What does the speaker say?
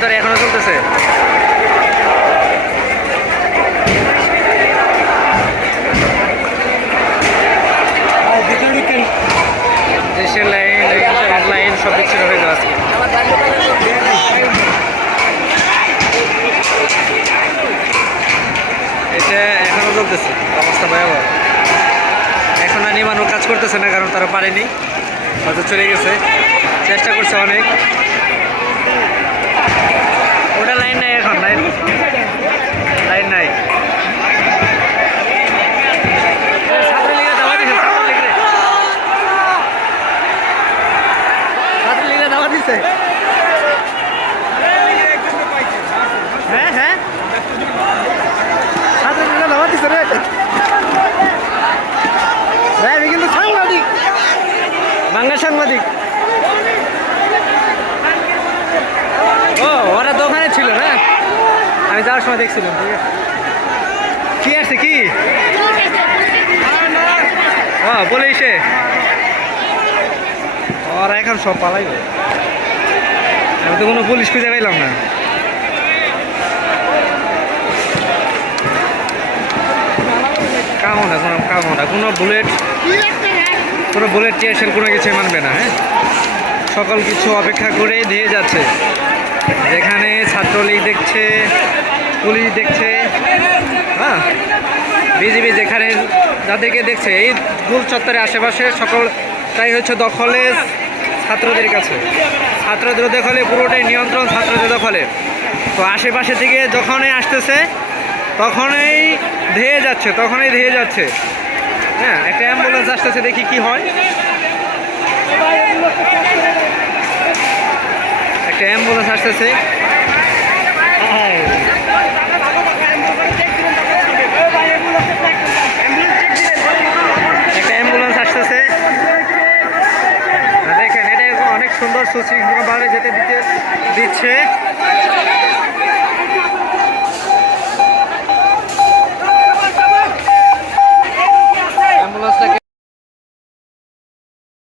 ভিতরে এখনও চলতেছে। দেশের লাইন লাইন সব হয়ে আজকে। এটা এখনও চলতেছে অবস্থা ভয়াবহ। এখন আর কাজ করতেছে না কারণ তারা পারেনি। হয়তো চলে গেছে। চেষ্টা করছে অনেক। লাইন নাই এখন লাইন লাইন নাই। হ্যাঁ হ্যাঁ ছাত্রলীগের দাওয়াত দিছে রে ভাই আমি কিন্তু সাংবাদিক বাংলা সাংবাদিক ও ওরা তো ওখানে ছিল না আমি যাওয়ার সময় দেখছিলাম, ঠিক আছে? কি আছে কি? ও পুলিশে ওরা এখন সব পালাইবে আমি তো কোনো পুলিশ খুঁজে পাইলাম না। কামো না, কোনো কামো না, কোনো বুলেট কোনো বুলেট টিয়ারশেল কোনো কিছু মানবে না হ্যাঁ? সকল কিছু অপেক্ষা করে দিয়ে যাচ্ছে। যেখানে ছাত্রলীগ দেখছে পুলিশ দেখছে। হ্যাঁ বিজেপি যেখানে যাদেরকে দেখছে, এই গুল চত্বরের আশেপাশে সকলটাই হচ্ছে দখলে ছাত্রদের কাছে। ছাত্রদের দখলে, পুরোটাই নিয়ন্ত্রণ ছাত্রদের দখলে। তো আশেপাশে থেকে যখনই আসতেছে, তখনই ধেয়ে যাচ্ছে, তখনই ধেয়ে যাচ্ছে। হ্যাঁ একটা অ্যাম্বুলেন্স আসতেছে, দেখি কি হয়। একটা অ্যাম্বুলেন্স আসতেছে। একটা অ্যাম্বুলেন্স আসতেছে। এটা অনেক সুন্দর সুশৃঙ্খলভাবে যেতে দিতে দিচ্ছে।